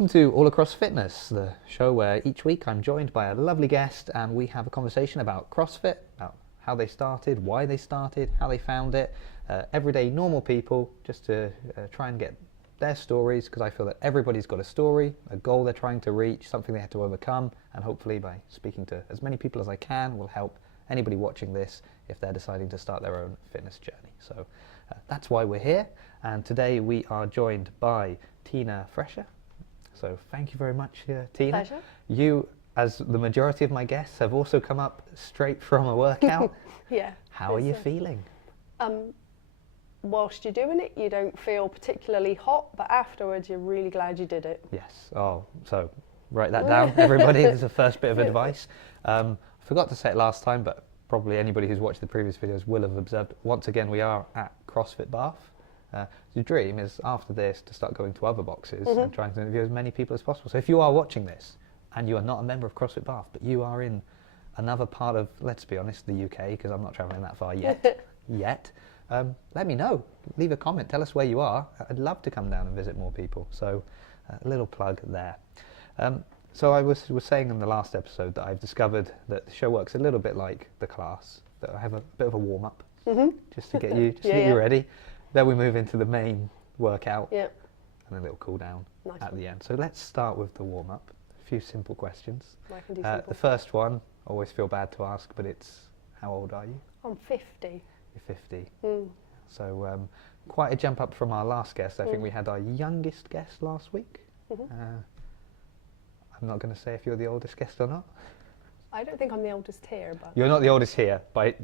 Welcome to ACross Fitness, the show where each week I'm joined by a lovely guest and we have a conversation about CrossFit, about how they started, why they started, how they found it, everyday normal people, just to try and get their stories, because I feel that everybody's got a story, a goal they're trying to reach, something they had to overcome, and hopefully by speaking to as many people as I can will help anybody watching this if they're deciding to start their own fitness journey. So that's why we're here, and today we are joined by Tina Thresher. So thank you very much, Tina. Pleasure. You, as the majority of my guests, have also come up straight from a workout. Yeah. How are you feeling? Whilst you're doing it, you don't feel particularly hot, but afterwards you're really glad you did it. Yes. Oh, so write that down, everybody. There's the first bit of advice. I forgot to say it last time, but probably anybody who's watched the previous videos will have observed. Once again, we are at CrossFit Bath. The dream is after this to start going to other boxes and trying to interview as many people as possible. So if you are watching this and you are not a member of CrossFit Bath, but you are in another part of, let's be honest, the UK, because I'm not travelling that far yet, let me know. Leave a comment. Tell us where you are. I'd love to come down and visit more people. So a little plug there. So I was saying in the last episode that I've discovered that the show works a little bit like the class, that I have a bit of a warm-up just to get you, get you ready. Then we move into the main workout and a little cool down at the end. So let's start with the warm-up. A few simple questions. I can do simple. The first one, I always feel bad to ask, but it's, how old are you? I'm 50. You're 50. So quite a jump up from our last guest. I think we had our youngest guest last week. I'm not going to say if you're the oldest guest or not. I don't think I'm the oldest here, but you're not the oldest here by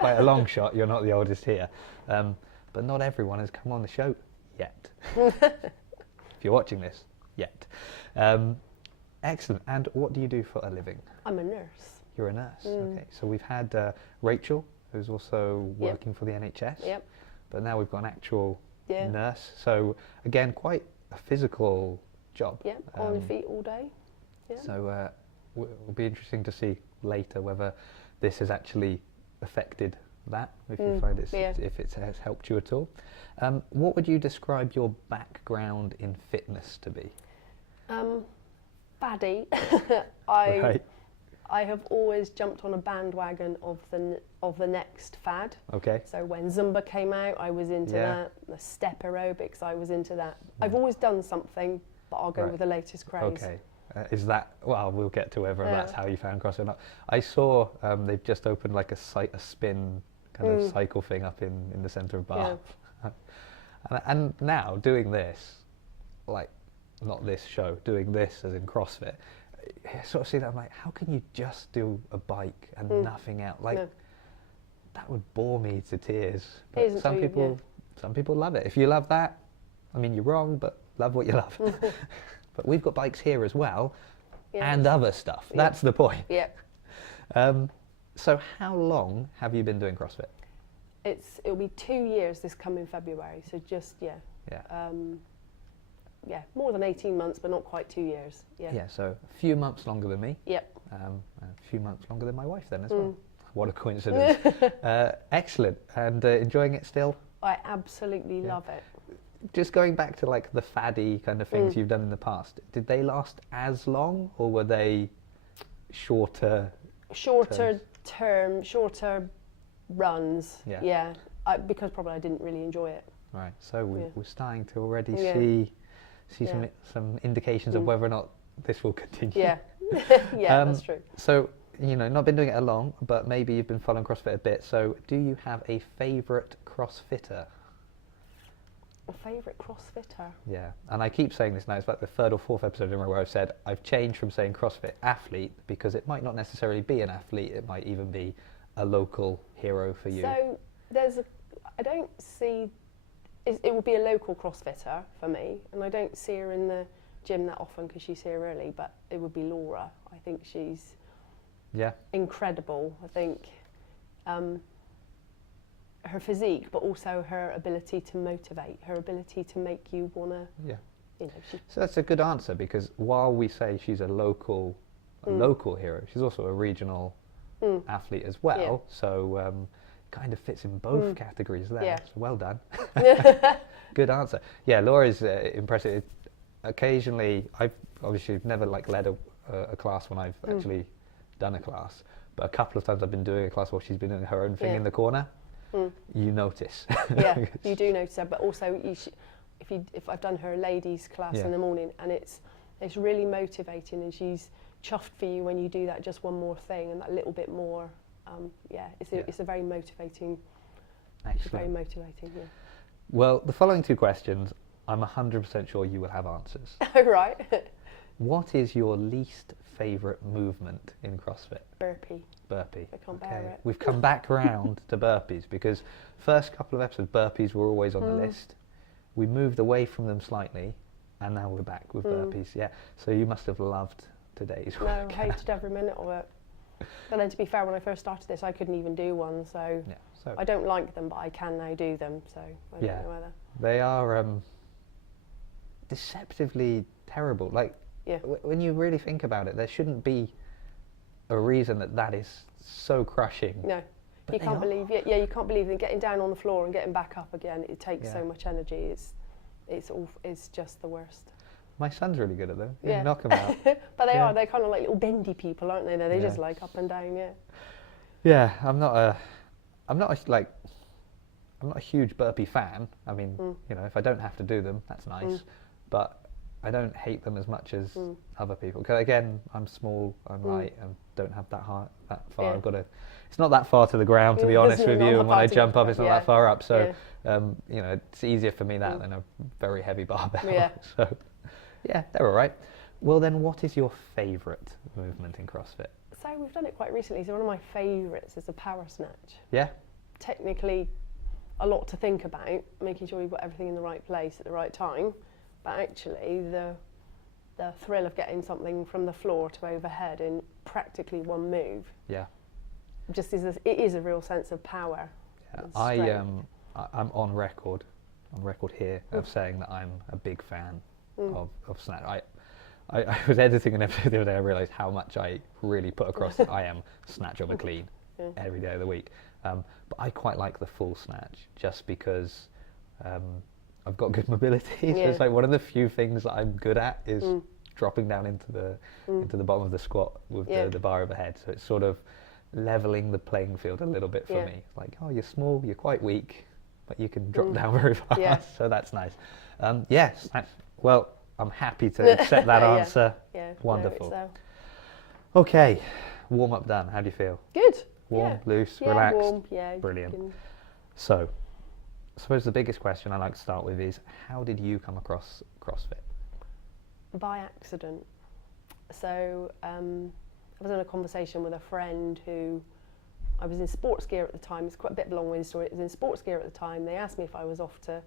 a long shot. You're not the oldest here, but not everyone has come on the show yet. If you're watching this, yet. Excellent. And what do you do for a living? I'm a nurse. You're a nurse. Okay. So we've had Rachel, who's also working for the NHS. But now we've got an actual nurse. So again, quite a physical job. On your feet all day. So it'll be interesting to see later whether this has actually affected that, if you find it's, if it has helped you at all. What would you describe your background in fitness to be? Baddie. I have always jumped on a bandwagon of the next fad. Okay. So when Zumba came out, I was into that. The step aerobics, I was into that. I've always done something, but I'll go with the latest craze. Okay. Is that, well, we'll get to whether that's how you found CrossFit or not. I saw they've just opened like a spin kind of cycle thing up in the centre of Bath. And now doing this, like, not this show, doing this as in CrossFit, I sort of see that, I'm like, how can you just do a bike and nothing else? Like, that would bore me to tears. But some people love it. If you love that, I mean, you're wrong, but love what you love. But we've got bikes here as well, and other stuff. That's the point. So how long have you been doing CrossFit? It'll be 2 years this coming February. So just more than 18 months, but not quite 2 years. So a few months longer than me. A few months longer than my wife then as well. What a coincidence. Excellent. And enjoying it still? I absolutely love it. Just going back to like the faddy kind of things you've done in the past, did they last as long, or were they shorter runs? Because probably I didn't really enjoy it. Right. So we're starting to already see some indications of whether or not this will continue. That's true. So, you know, not been doing it long, but maybe you've been following CrossFit a bit. So do you have a favourite CrossFitter? A favourite CrossFitter? Yeah, and I keep saying this now, it's like the third or fourth episode in a row where I've said I've changed from saying CrossFit athlete, because it might not necessarily be an athlete, it might even be a local hero for you. So I don't see, it would be a local CrossFitter for me, and I don't see her in the gym that often because she's here early, but it would be Laura. I think she's incredible. I think her physique, but also her ability to motivate, her ability to make you want to, So that's a good answer, because while we say she's a local hero, she's also a regional athlete as well. So kind of fits in both categories there. So well done. Good answer. Yeah, Laura's impressive. occasionally, I've obviously never like led a class when I've actually done a class, but a couple of times I've been doing a class while she's been doing her own thing in the corner. You notice. Yeah, you do notice her, but also if I've done her ladies class in the morning, and it's really motivating, and she's chuffed for you when you do that just one more thing and that little bit more. It's a very motivating. Excellent. It's very motivating. Yeah. Well, the following 2 questions, I'm 100% sure you will have answers. Right. What is your least favourite movement in CrossFit? Burpee. Burpee. I can't bear it. We've come back round to burpees because first couple of episodes, burpees were always on the list. We moved away from them slightly, and now we're back with burpees. Yeah. So you must have loved today's workout. No, hated every minute of it. But then, to be fair, when I first started this, I couldn't even do one. So I don't like them, but I can now do them. So I don't know whether. They are deceptively terrible. Like when you really think about it, there shouldn't be a reason that is so crushing. No, but you can't believe. Yeah, you can't believe that getting down on the floor and getting back up again. It takes so much energy. It's just the worst. My son's really good at them. You can knock them out. But they are. They're kind of like little bendy people, aren't they? They just like up and down. Yeah. Yeah, I'm not a huge burpee fan. I mean, you know, if I don't have to do them, that's nice. But I don't hate them as much as other people. Because again, I'm small, I'm light, and don't have that far. Yeah. I've got to. It's not that far to the ground, to be honest with you. And when I jump up, it's not that far up. So, you know, it's easier for me that than a very heavy barbell. Yeah. So, yeah, they're all right. Well, then, what is your favourite movement in CrossFit? So we've done it quite recently. So one of my favourites is a power snatch. Yeah. Technically, a lot to think about, making sure you've got everything in the right place at the right time. But actually, the thrill of getting something from the floor to overhead in practically one move. Yeah. It is a real sense of power. Yeah. I'm on record here of saying that I'm a big fan of snatch. I was editing an episode the other day. I realised how much I really put across that I am snatch over clean every day of the week. But I quite like the full snatch just because I've got good mobility. So it's like one of the few things that I'm good at is dropping down into the bottom of the squat with the bar overhead. So it's sort of leveling the playing field a little bit for me. It's like, oh, you're small, you're quite weak, but you can drop down very fast. Yeah. So that's nice. Yes. Well, I'm happy to accept that answer. Yeah. Wonderful. No, okay. Warm up done. How do you feel? Good. Warm, loose, relaxed. Warm. Yeah. Brilliant. So, I suppose the biggest question I like to start with is, how did you come across CrossFit? By accident. So I was in a conversation with a friend who, I was in sports gear at the time. It's quite a bit of a long-winded story. It was in sports gear at the time. They asked me if I was off to,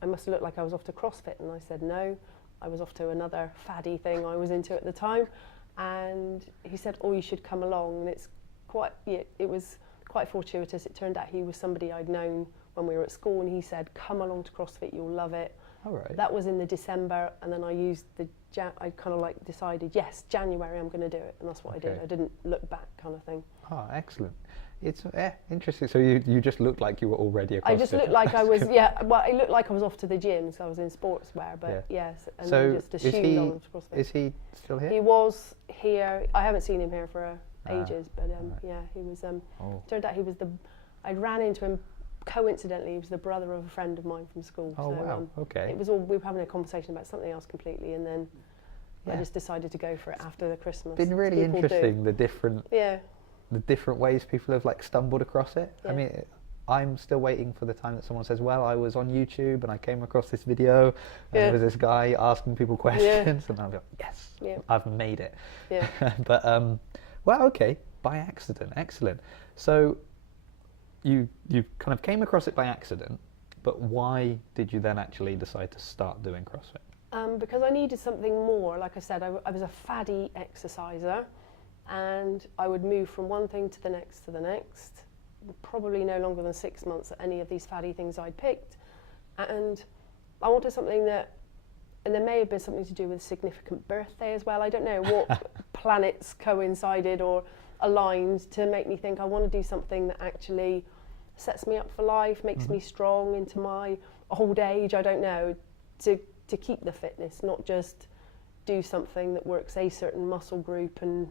I must look like I was off to CrossFit, and I said no. I was off to another faddy thing I was into at the time. And he said, oh, you should come along. And it was quite fortuitous. It turned out he was somebody I'd known when we were at school, and he said, come along to CrossFit, you'll love it. All right. That was in the December, and then I used I kind of like decided, yes, January I'm going to do it, and that's what I did. I didn't look back, kind of thing. Oh, excellent. It's interesting. So you just looked like you were already a CrossFitter. I just looked like I was, well, it looked like I was off to the gym, so I was in sportswear, but yes, and so then just assumed I was CrossFit. Is he still here? He was here. I haven't seen him here for ages, but he was, turned out he was I ran into him coincidentally. He was the brother of a friend of mine from school. Oh, so, wow, okay. It was all, we were having a conversation about something else completely, and then I just decided to go for it after the Christmas. It's been really interesting, the different ways people have like stumbled across it. I mean, I'm still waiting for the time that someone says, well, I was on YouTube and I came across this video and there was this guy asking people questions and I'll be like, yes, I've made it. Yeah. But, well, okay, by accident, excellent. So you kind of came across it by accident, but why did you then actually decide to start doing CrossFit? Because I needed something more. Like I said, I was a faddy exerciser, and I would move from one thing to the next, probably no longer than 6 months at any of these faddy things I'd picked. And I wanted something that, and there may have been something to do with a significant birthday as well. I don't know what planets coincided or aligned to make me think I want to do something that actually sets me up for life, makes me strong into my old age. I don't know, to to keep the fitness, not just do something that works a certain muscle group and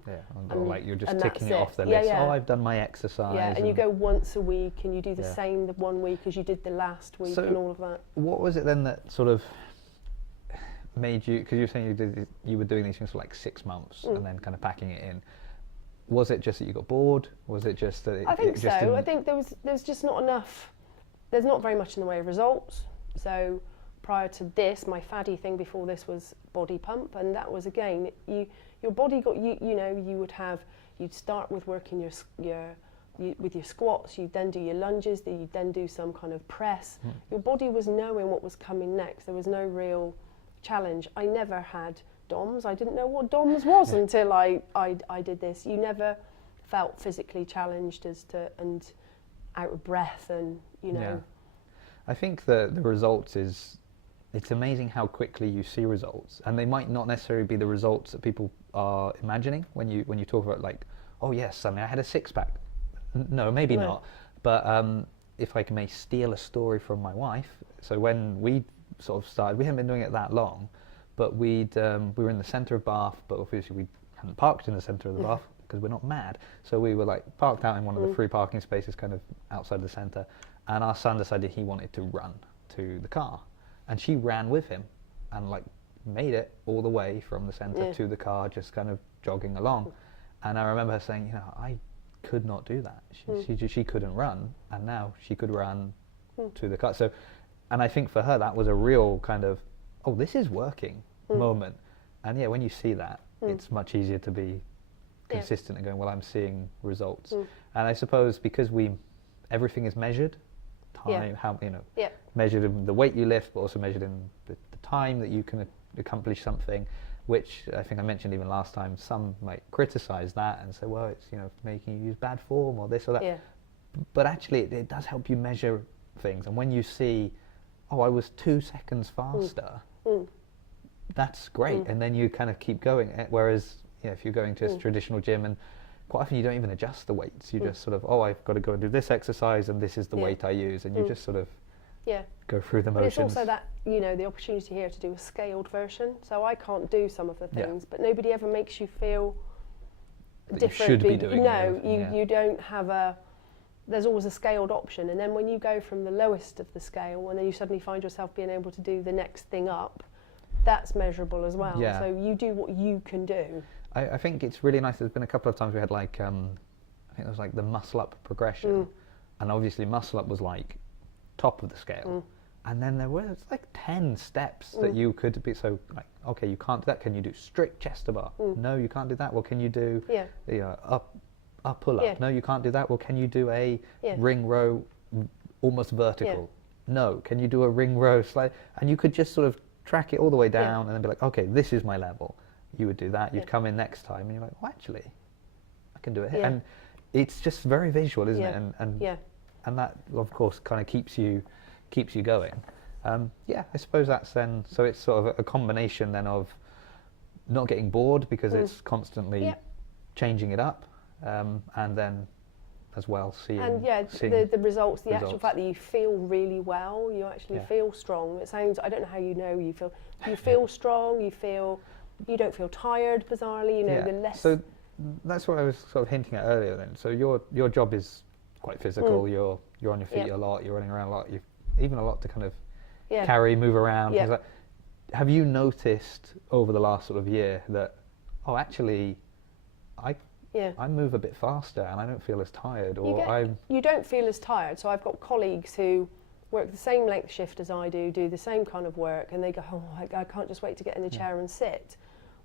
like you're just and ticking that's it off the list. Yeah. Oh, I've done my exercise. Yeah, and you go once a week and you do the Yeah. same the 1 week as you did the last week So and all of that. what was it then that sort of made you, because you were saying you were doing these things for like 6 months and then kind of packing it in. Was it just that you got bored? Was it just that I think it just so. I think there's just not enough. There's not very much in the way of results. So prior to this, my faddy thing before this was body pump, and that was again your body got you'd start with working with your squats, you'd then do your lunges, you'd then do some kind of press. Your body was knowing what was coming next. There was no real challenge. I never had DOMS. I didn't know what DOMS was until I did this. You never felt physically challenged and out of breath and Yeah. I think the results it's amazing how quickly you see results, and they might not necessarily be the results that people are imagining when you talk about like, oh yes, suddenly I had a six-pack. No, maybe not. But if I may steal a story from my wife, so when we sort of started, we hadn't been doing it that long, but we were in the centre of Bath, but obviously we hadn't parked in the centre of the Bath because we're not mad. So we were like parked out in one of the free parking spaces kind of outside the centre, and our son decided he wanted to run to the car, and she ran with him and like made it all the way from the centre to the car, just kind of jogging along. And I remember her saying, I could not do that. She couldn't run, and now she could run to the car. So, and I think for her that was a real kind of, oh, this is working moment. And yeah, when you see that, it's much easier to be consistent and going, well, I'm seeing results. And I suppose because everything is measured, time, how measured in the weight you lift, but also measured in the time that you can accomplish something, which I think I mentioned even last time. Some might criticize that and say, well, it's making you use bad form or this or that. But actually, it does help you measure things. And when you see, oh, I was 2 seconds faster, that's great. And then you kind of keep going. Whereas if you're going to a traditional gym, and quite often you don't even adjust the weights. You just sort of, oh, I've got to go and do this exercise, and this is the weight I use, and you just sort of go through the motions. But it's also that the opportunity here to do a scaled version. So I can't do some of the things, but nobody ever makes you feel different. You should be doing you don't have there's always a scaled option, and then when you go from the lowest of the scale, and then you suddenly find yourself being able to do the next thing up, that's measurable as well. So you do what you can do. I think it's really nice. There's been a couple of times we had like, I think it was like the muscle up progression, and obviously muscle up was like top of the scale, and then there was like 10 steps that you could be. So like, okay, you can't do that. Can you do strict chest to bar? No, you can't do that. Well, can you do up pull up? No, you can't do that. Well, can you do a ring row almost vertical? No, can you do a ring row slide? And you could just sort of track it all the way down and then be like, okay, this is my level. You would do that. You'd come in next time and you're like, well, actually, I can do it here. And it's just very visual, isn't it? And that, of course, kind of keeps you going. I suppose that's then. So it's sort of a combination then of not getting bored because it's constantly changing it up, and then as well seeing the results. The actual fact that you feel really well, you actually feel strong. It sounds. I don't know how you feel. You feel strong. You don't feel tired. Bizarrely, the less. So that's what I was sort of hinting at earlier. Then, so your job is quite physical. You're on your feet a lot. You're running around a lot. You've even a lot to kind of carry, move around. Things like. Have you noticed over the last sort of year that, oh, actually, I move a bit faster and I don't feel as tired, you don't feel as tired. So I've got colleagues who work the same length shift as I do the same kind of work, and they go, oh, I can't just wait to get in the chair and sit.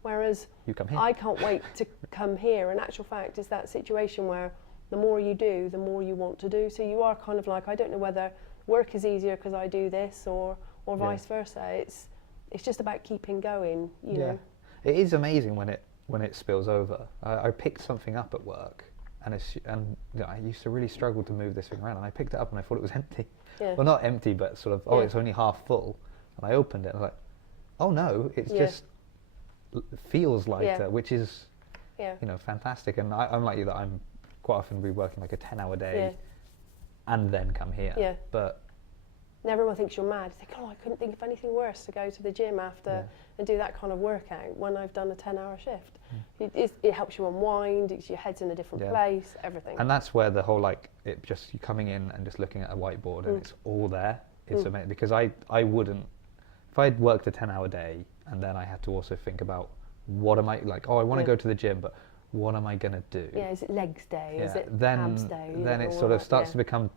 Whereas you come here. I can't wait to come here. In actual fact, it's that situation where the more you do, the more you want to do. So you are kind of like, I don't know whether work is easier because I do this or vice versa. It's just about keeping going, you know. It is amazing when it spills over. I picked something up at work, and I used to really struggle to move this thing around, and I picked it up and I thought it was empty. Well, not empty, but sort of, it's only half full. And I opened it and I was like, oh no, it's just feels lighter, which is, fantastic. And I'm like you, that I'm quite often be working like a 10-hour day and then come here. But And everyone thinks you're mad. You think, oh, I couldn't think of anything worse to go to the gym after and do that kind of workout when I've done a 10-hour shift. It helps you unwind, your head's in a different place, everything. And that's where the whole, like, you coming in and just looking at a whiteboard and it's all there. It's amazing, because I wouldn't, if I'd worked a 10-hour day and then I had to also think about what am I, like, oh, I want to go to the gym, but what am I going to do? Yeah, is it legs day? Is it then, abs day? Then it sort of starts to become,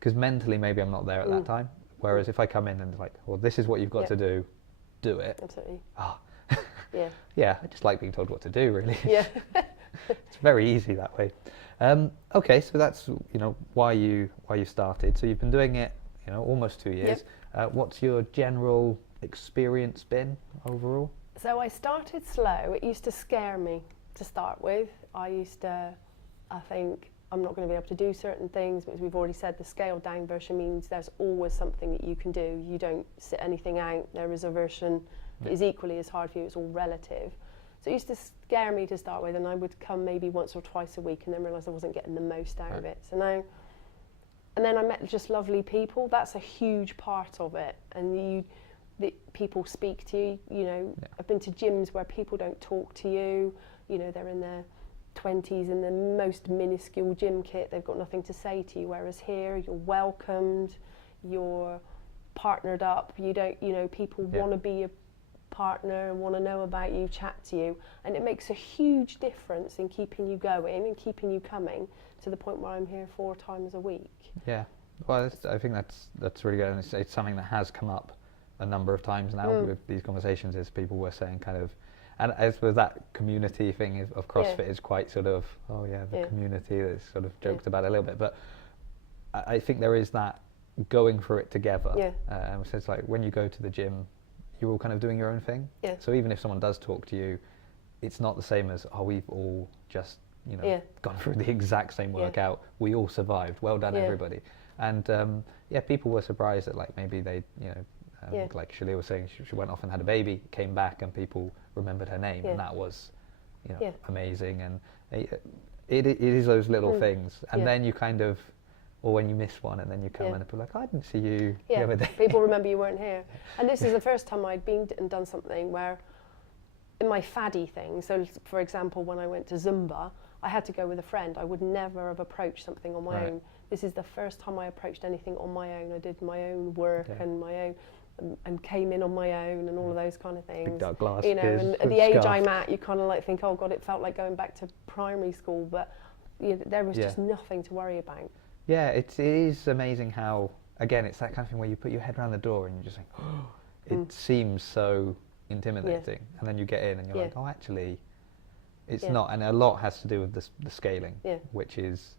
because mentally maybe I'm not there at that time. Whereas if I come in and it's like, well, this is what you've got to do it. Absolutely. Oh. Yeah. Yeah, I just like being told what to do, really. Yeah. It's very easy that way. Okay, so that's, you know, why you started. So you've been doing it, you know, almost 2 years. What's your general experience been overall? So I started slow. It used to scare me to start with. I think I'm not going to be able to do certain things, because we've already said the scaled down version means there's always something that you can do. You don't sit anything out. There is a version that is equally as hard for you. It's all relative. So it used to scare me to start with, and I would come maybe once or twice a week and then realise I wasn't getting the most out of it. So now, and then I met just lovely people. That's a huge part of it. And people speak to you. You know, I've been to gyms where people don't talk to you. You know, they're in their 20s in the most minuscule gym kit. They've got nothing to say to you. Whereas here, you're welcomed. You're partnered up. You don't. You know, people want to be a partner and want to know about you, chat to you, and it makes a huge difference in keeping you going and keeping you coming to the point where I'm here 4 times a week. Yeah, well, I think that's really good, and it's something that has come up a number of times now with these conversations. Is people were saying kind of, and as with that community thing of CrossFit is quite sort of, the community that's sort of joked about a little bit, but I think there is that going for it together. So it's like when you go to the gym, you're all kind of doing your own thing. So even if someone does talk to you, it's not the same as, we've all just, you know, gone through the exact same workout. We all survived. Well done, everybody. And people were surprised that, like, maybe they, you know, like Shalia was saying, she went off and had a baby, came back, and people remembered her name, and that was, you know, amazing. And it is those little things, and then you kind of, or when you miss one and then you come in and people are like, I didn't see you the other day. People remember you weren't here. And this is the first time I'd been and done something where, in my faddy thing, so for example, when I went to Zumba, I had to go with a friend. I would never have approached something on my own. This is the first time I approached anything on my own. I did my own work and my own, and came in on my own and all of those kind of things. Big dark glasses, you know, and at the age I'm at, you kind of like think, oh God, it felt like going back to primary school, but you know, there was just nothing to worry about. Yeah, it is amazing how, again, it's that kind of thing where you put your head around the door and you just think, oh, it seems so intimidating. And then you get in and you're like, oh, actually, it's not. And a lot has to do with the scaling, which is,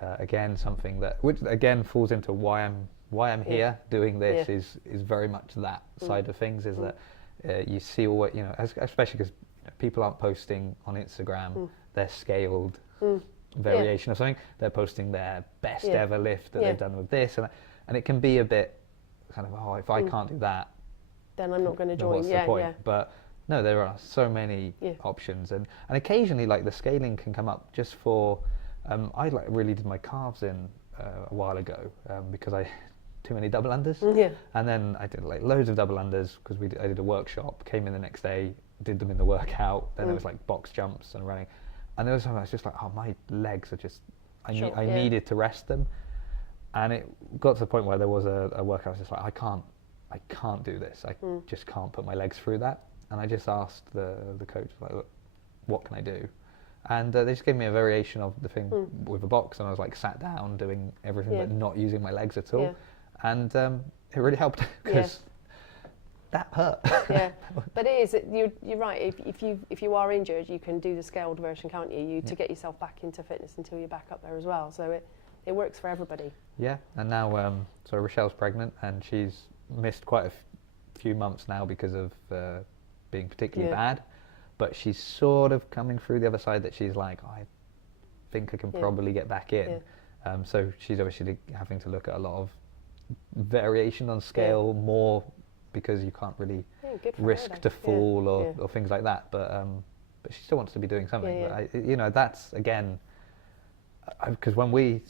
again, something that, which again falls into why I'm here doing this is very much that side of things, is that you see all, you know, especially because people aren't posting on Instagram their scaled variation of something. They're posting their best ever lift that they've done with this, and it can be a bit kind of, oh, if I can't do that, then I'm not going to join. What's the point? But no, there are so many options, and occasionally, like, the scaling can come up just for. I really did my calves in a while ago because I too many double unders, and then I did like loads of double unders because I did a workshop. Came in the next day, did them in the workout. Then there was like box jumps and running. And there was something I was just like, oh, my legs are just, I needed to rest them. And it got to the point where there was a workout, I was just like, I can't do this. I just can't put my legs through that. And I just asked the coach, like, look, what can I do? And they just gave me a variation of the thing with a box, and I was like sat down doing everything but not using my legs at all. And it really helped because that hurt. But it is, you're right, if you are injured, you can do the scaled version, can't you, to get yourself back into fitness until you're back up there as well. So it works for everybody. Yeah, and now, so Rachelle's pregnant, and she's missed quite a few months now because of being particularly bad, but she's sort of coming through the other side that she's like, I think I can probably get back in. So she's obviously having to look at a lot of variation on scale, more because you can't really risk to fall or things like that. But she still wants to be doing something. But you know, that's again, Because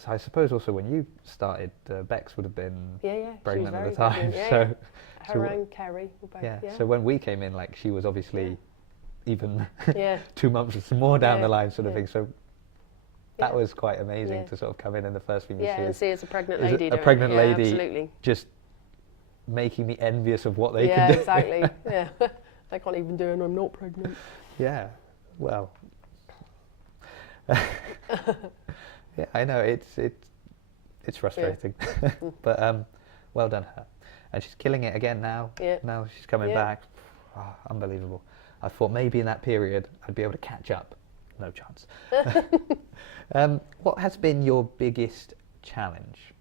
I suppose also when you started, Bex would have been pregnant at the time. Pregnant, yeah, so, her and Kerry were both. yeah. So when we came in, like she was obviously even Yeah. 2 months more down the line, sort of Yeah. thing. So that was quite amazing to sort of come in, and the first thing you see and see as a pregnant is lady. a doing it. pregnant lady Absolutely. just making me envious of what they can do. Exactly. Yeah, I can't even do it, and I'm not pregnant. Yeah, well, yeah, I know it's frustrating, but well done her, and she's killing it again now. Yeah. Now she's coming back. Oh, unbelievable. I thought maybe in that period I'd be able to catch up. No chance. What has been your biggest challenge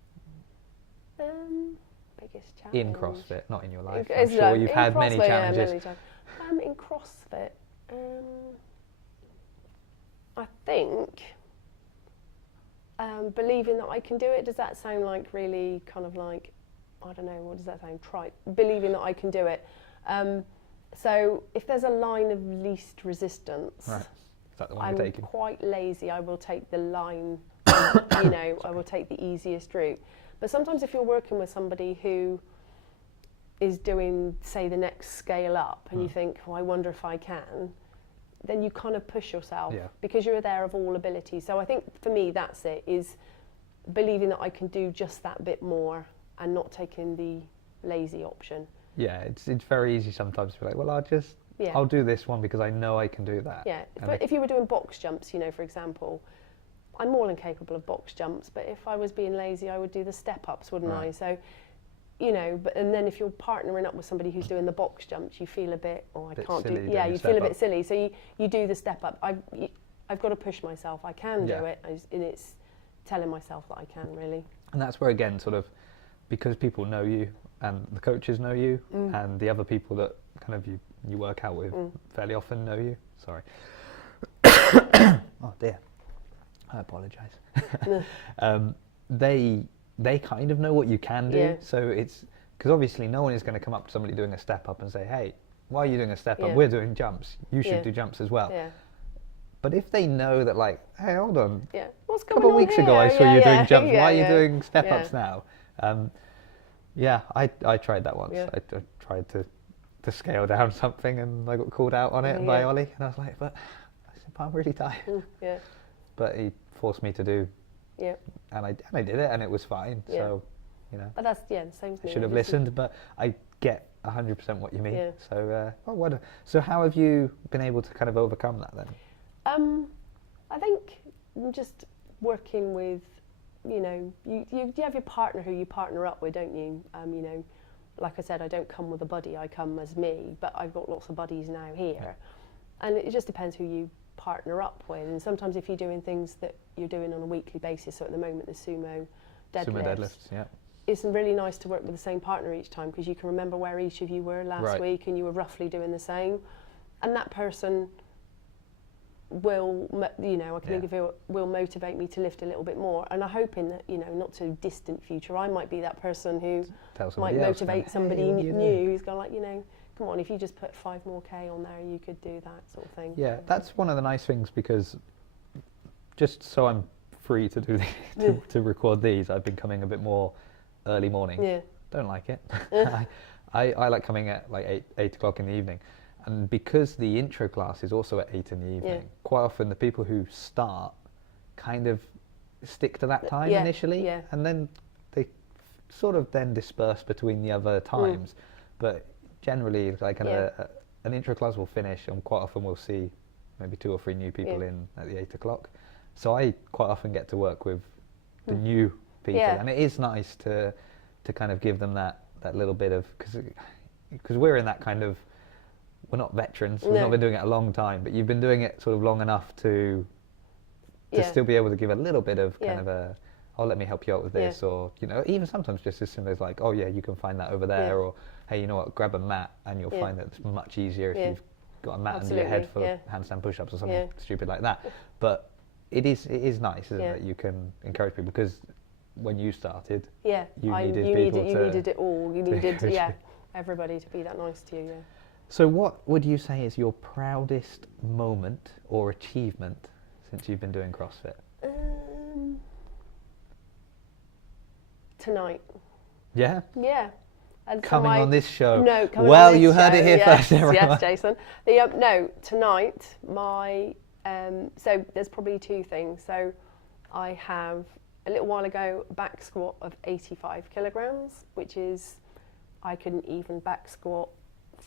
Biggest challenge in CrossFit? Not in your life. In- I'm sure you've in had many CrossFit, challenges. many times. In CrossFit, I think believing that I can do it. Does that sound like really kind of like, I don't know, what does that sound? Trite. Believing that I can do it. So if there's a line of least resistance, Right. Is that the one I'm you're taking? quite lazy. I will take the line, I will take the easiest route. But sometimes if you're working with somebody who is doing, say, the next scale up, and you think, I wonder if I can, then you kind of push yourself because you're there of all ability. So I think for me, that's it, is believing that I can do just that bit more and not taking the lazy option. Yeah, it's very easy sometimes to be like, well, I'll do this one because I know I can do that. Yeah, but if you were doing box jumps, for example, I'm more than capable of box jumps, but if I was being lazy, I would do the step ups, wouldn't I? So, and then if you're partnering up with somebody who's doing the box jumps, you feel a bit, I can't do. Yeah, you feel a bit silly. So you do the step up. I've got to push myself. I can do it, and it's telling myself that I can, really. And that's where, again, sort of, because people know you and the coaches know you and the other people that kind of you work out with fairly often know you. Sorry. Oh dear. I apologise. They kind of know what you can do. Yeah. So it's because obviously no one is going to come up to somebody doing a step up and say, hey, why are you doing a step up? We're doing jumps. You should do jumps as well. Yeah. But if they know that, like, hey, hold on. Yeah. What's a going couple on of weeks here? ago I saw you doing jumps. Why are you doing step ups now? I tried that once. I tried to scale down something and I got called out on it by Ollie, and I was like, but I'm really tired. But he forced me to do. Yeah. And I did it, and it was fine. Yeah. So, But that's the same as me. I should have listened, but I get 100% what you mean. Yeah. So so how have you been able to kind of overcome that then? I think just working with, you have your partner who you partner up with, don't you? Like I said, I don't come with a buddy, I come as me, but I've got lots of buddies now here. And it just depends who you partner up with. And sometimes if you're doing things that you're doing on a weekly basis, so at the moment the sumo deadlifts, it's really nice to work with the same partner each time, because you can remember where each of you were last week and you were roughly doing the same. And that person will, I can think of it, will motivate me to lift a little bit more. And I'm hoping that, not too distant future, I might be that person who might motivate somebody new who's gone like, come on, if you just put 5 more K on there, you could do that sort of thing. Yeah, that's one of the nice things, because just so I'm free to do to record these, I've been coming a bit more early morning. Yeah. Don't like it. I like coming at like 8 o'clock in the evening. And because the intro class is also at 8 in the evening, quite often the people who start kind of stick to that time initially, and then they sort of then disperse between the other times. But generally, like an intro class will finish, and quite often we'll see maybe 2 or 3 new people in at the 8 o'clock. So I quite often get to work with the new people, and it is nice to kind of give them that little bit of, because we're in that kind of, we're not veterans, we've not been doing it a long time, but you've been doing it sort of long enough to still be able to give a little bit of kind of a, let me help you out with this, or even sometimes just as simple as like, you can find that over there, or hey, you know what, grab a mat, and you'll find that it's much easier if you've got a mat under your head for handstand push-ups or something stupid like that. But it is nice, isn't it, that you can encourage people, because when you started, you needed it all. You needed everybody to be that nice to you. So what would you say is your proudest moment or achievement since you've been doing CrossFit? Tonight. Yeah? Yeah. And so Coming on this show. No, coming well, on this you heard show. it here Yes, first, everyone. yes, Jason. No, tonight, so there's probably two things. So I have, a little while ago, a back squat of 85 kilograms, which is, I couldn't even back squat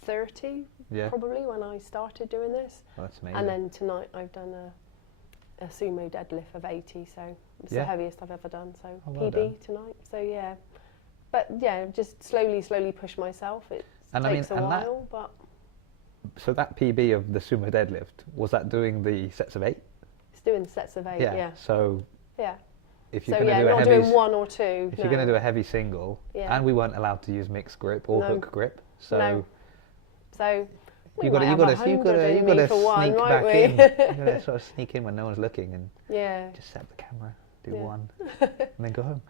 30, probably, when I started doing this. Well, that's amazing. And then tonight I've done a sumo deadlift of 80, so it's the heaviest I've ever done. So well PB done. tonight. So yeah, but yeah, just slowly push myself. It takes a while, but. So that PB of the sumo deadlift, was that doing the sets of 8? It's doing sets of 8. Yeah. So. Yeah. If you're going to do a not heavy, doing one or two. if you're going to do a heavy single, and we weren't allowed to use mixed grip or hook grip, so. So. You got to sneak back in. You got to sort of sneak in when no one's looking and just set the camera, do one, and then go home.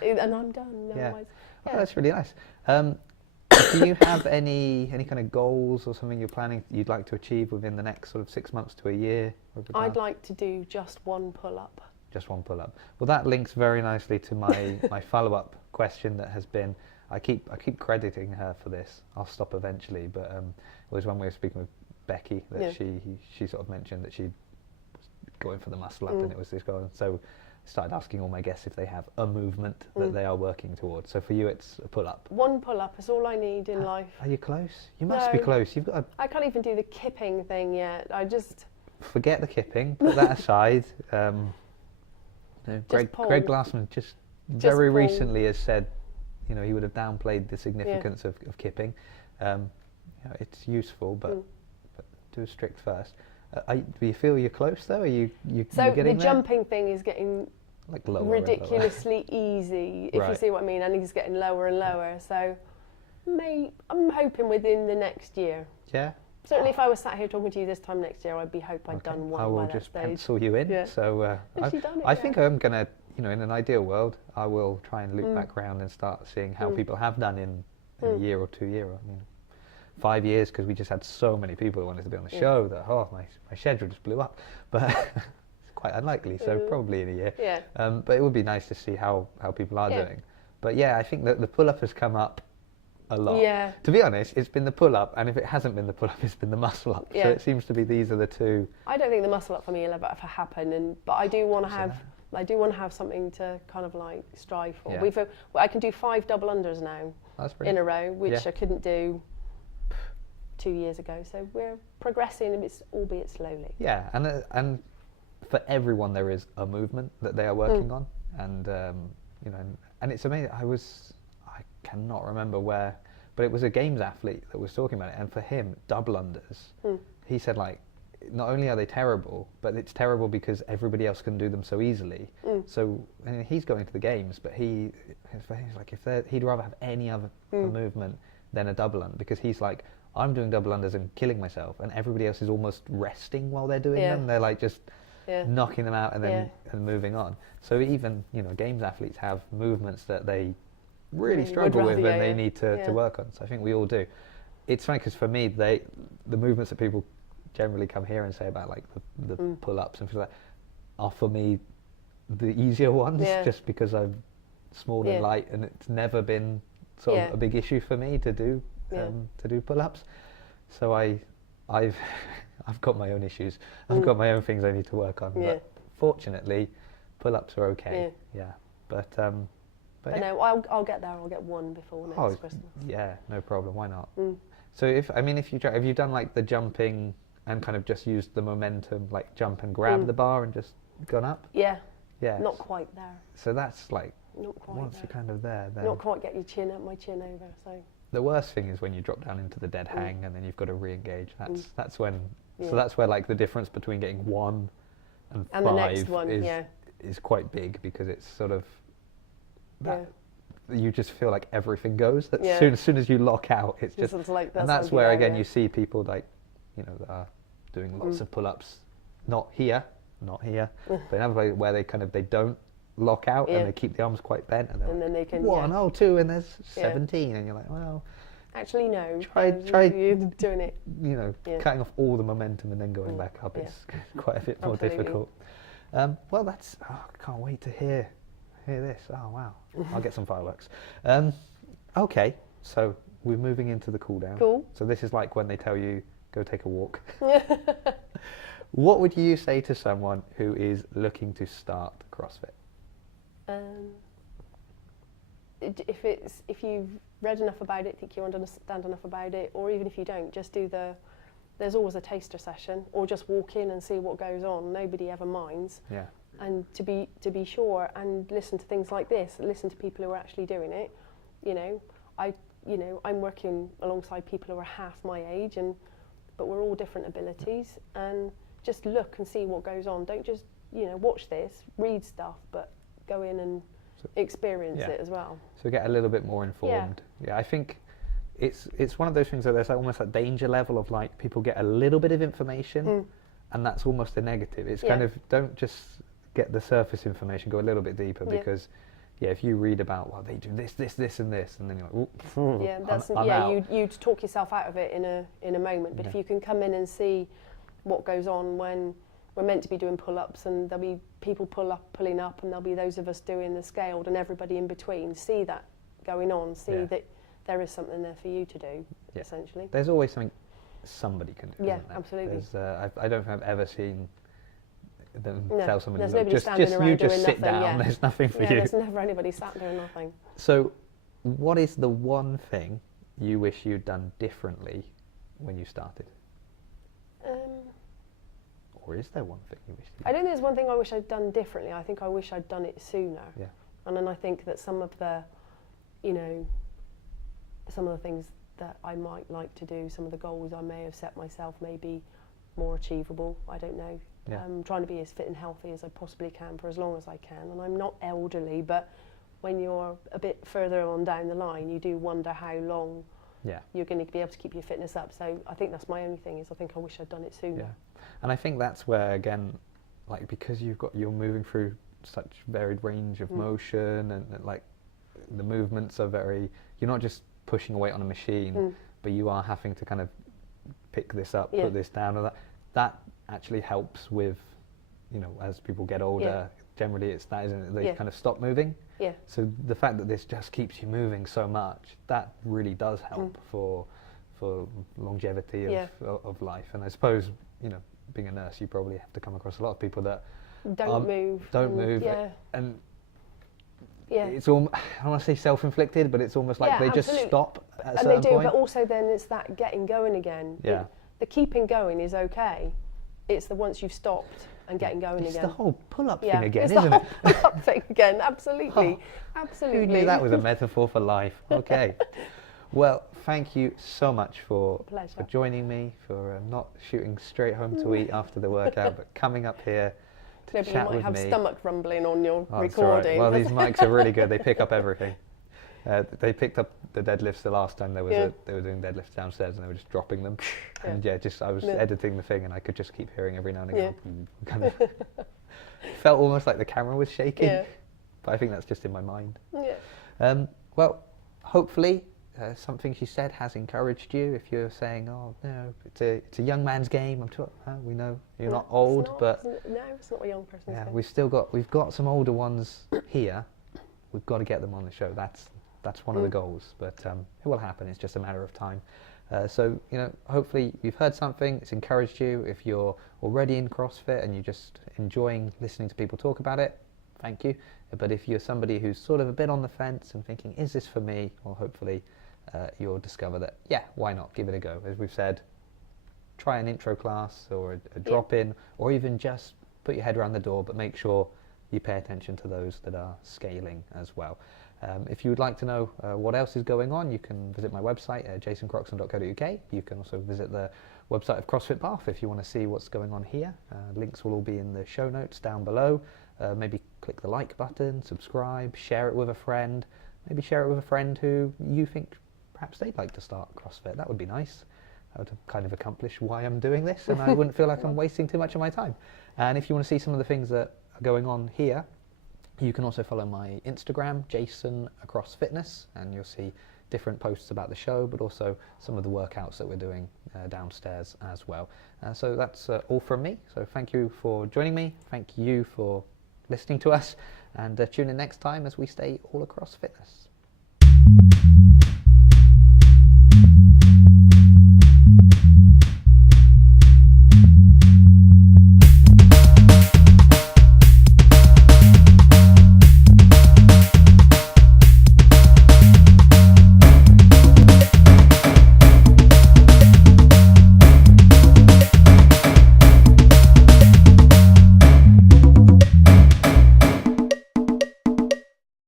And I'm done. Otherwise. Oh, that's really nice. Do you have any kind of goals or something you'd like to achieve within the next sort of 6 months to a year? I'd like to do just one pull-up. Just one pull-up. Well, that links very nicely to my my follow-up question that has been. I keep crediting her for this. I'll stop eventually, but it was when we were speaking with Becky that she sort of mentioned that she was going for the muscle up, and it was this goal. So I started asking all my guests if they have a movement that they are working towards. So for you, it's a pull-up. One pull-up is all I need in life. Are you close? You must be close. You've got. I can't even do the kipping thing yet. I just forget the kipping. Put that aside. Greg Glassman just very recently has said, he would have downplayed the significance of kipping. It's useful, but do a strict first. Do you feel you're close though? Are you so getting the there? jumping thing is getting like lower ridiculously easy, if you see what I mean, and he's getting lower and lower. So I'm hoping within the next year. Yeah. Certainly, if I was sat here talking to you this time next year, I'd done one. I will just pencil you in. Yeah. So I think I'm gonna. In an ideal world, I will try and loop back around and start seeing how people have done in a year or 2 years. 5 years, because we just had so many people who wanted to be on the show that my schedule just blew up. But it's quite unlikely, so probably in a year. Yeah. But it would be nice to see how people are doing. But yeah, I think that the pull-up has come up a lot. Yeah. To be honest, it's been the pull-up, and if it hasn't been the pull-up, it's been the muscle-up. Yeah. So it seems to be these are the two. I don't think the muscle-up for me will ever happen, but I do want to have. I do want to have something to kind of like strive for. Yeah. I can do 5 double unders now in a row, which I couldn't do 2 years ago. So we're progressing, albeit slowly. Yeah, and for everyone there is a movement that they are working on, and and it's amazing. I cannot remember where, but it was a games athlete that was talking about it, and for him, double unders. He said not only are they terrible, but it's terrible because everybody else can do them so easily. So he's going to the games, but he's like, he'd rather have any other movement than a double under, because he's like, I'm doing double unders and killing myself, and everybody else is almost resting while they're doing them. They're like just knocking them out and then and moving on. So even games athletes have movements that they really struggle with and they need to work on. So I think we all do. It's funny because for me, the movements that people generally come here and say about like the pull-ups and things like that are for me the easier ones, just because I'm small and light, and it's never been sort of a big issue for me to do pull-ups. So I've got my own issues. I've got my own things I need to work on. But fortunately, pull-ups are okay. But no, I'll get there. I'll get one before next Christmas. Yeah, no problem. Why not? So have you done like the jumping and kind of just used the momentum, like jump and grab the bar and just gone up? Yeah. Not quite there. So that's like not quite once you're kind of there, then not quite get your my chin over. So the worst thing is when you drop down into the dead hang and then you've got to re-engage. That's when. So that's where like the difference between getting 1 and 5 the next one, is quite big, because it's sort of that. You just feel like everything goes. As soon as you lock out, it's just like and that's where again you see people like that are doing lots of pull-ups, not here, but another way where they don't lock out and they keep the arms quite bent, and then they can 1, 2, and there's 17, and you're like, well, actually no. Try you're doing it. Cutting off all the momentum and then going back up. It's quite a bit more difficult. Well, that's, I can't wait to hear this. Oh, wow. I'll get some fireworks. Okay, so we're moving into the cool down. Cool. So this is like when they tell you, go take a walk. What would you say to someone who is looking to start CrossFit? If you've read enough about it, think you understand enough about it, or even if you don't, just do there's always a taster session, or just walk in and see what goes on. Nobody ever minds. Yeah. And to be sure, and listen to things like this, listen to people who are actually doing it. I'm working alongside people who are half my age, but we're all different abilities, and just look and see what goes on. Don't just watch this, read stuff, but go in and experience it as well. So get a little bit more informed. Yeah, I think it's one of those things that there's almost a danger level of like people get a little bit of information and that's almost a negative. It's kind of, don't just get the surface information, go a little bit deeper, because if you read about, well, they do this and this, and then you're like, I'm out. You talk yourself out of it in a moment, but if you can come in and see what goes on when we're meant to be doing pull-ups, and there'll be people pulling up, and there'll be those of us doing the scaled, and everybody in between. See that going on. See that there is something there for you to do. Essentially, there's always something somebody can do. Yeah, absolutely. I don't think I've ever seen them tell somebody, there's nobody standing around you doing just sit nothing. down. There's nothing for you. There's never anybody sat doing nothing. So, what is the one thing you wish you'd done differently when you started? Or is there one thing you wish you'd done? I don't think there's one thing I wish I'd done differently. I think I wish I'd done it sooner. Yeah. And then I think that some of the things that I might like to do, some of the goals I may have set myself may be more achievable. I don't know. Yeah. I'm trying to be as fit and healthy as I possibly can for as long as I can. And I'm not elderly, but when you're a bit further on down the line, you do wonder how long you're going to be able to keep your fitness up. So I think that's my only thing, is I think I wish I'd done it sooner. Yeah. And I think that's where, again, like, because you're moving through such varied range of motion, and like the movements are you're not just pushing a weight on a machine, but you are having to kind of pick this up, put this down, or that actually helps with, as people get older, generally it's that, isn't it? They kind of stop moving. Yeah. So the fact that this just keeps you moving so much, that really does help for longevity of life. And I suppose, being a nurse, you probably have to come across a lot of people that don't move. Yeah. And it's I don't want to say self-inflicted, but it's almost like they just stop at a certain point. And they do, but also then it's that getting going again. Yeah. The keeping going is okay. It's the once you've stopped and getting going again. It's the whole pull-up thing again, isn't it? It's the whole pull-up thing again, absolutely. Absolutely. Who knew that was a metaphor for life? Okay. Well, thank you so much for joining me, for not shooting straight home to eat after the workout, but coming up here to chat with me. You might have stomach rumbling on your recording. Right. Well, these mics are really good. They pick up everything. They picked up the deadlifts the last time they were doing deadlifts downstairs, and they were just dropping them. And I was editing the thing, and I could just keep hearing every now and again. Kind of felt almost like the camera was shaking, but I think that's just in my mind. Yeah. Well, hopefully something she said has encouraged you. If you're saying, "Oh no, it's a young man's game," we know you're not old, but it's not a young person's we've game. got some older ones here. We've got to get them on the show. That's one of the goals, but it will happen. It's just a matter of time. So hopefully you've heard something. It's encouraged you. If you're already in CrossFit and you're just enjoying listening to people talk about it, thank you. But if you're somebody who's sort of a bit on the fence and thinking, is this for me? Well, hopefully you'll discover that, why not? Give it a go. As we've said, try an intro class or a drop-in, or even just put your head around the door, but make sure you pay attention to those that are scaling as well. If you would like to know what else is going on, you can visit my website at jasoncroxon.co.uk. You can also visit the website of CrossFit Bath if you want to see what's going on here. Links will all be in the show notes down below. Maybe click the like button, subscribe, share it with a friend. Maybe share it with a friend who you think perhaps they'd like to start CrossFit. That would be nice. That would kind of accomplish why I'm doing this, and I wouldn't feel like I'm wasting too much of my time. And if you want to see some of the things that are going on here, you can also follow my Instagram, ACross Fitness, and you'll see different posts about the show, but also some of the workouts that we're doing downstairs as well. So that's all from me. So thank you for joining me. Thank you for listening to us, and tune in next time as we stay all across fitness.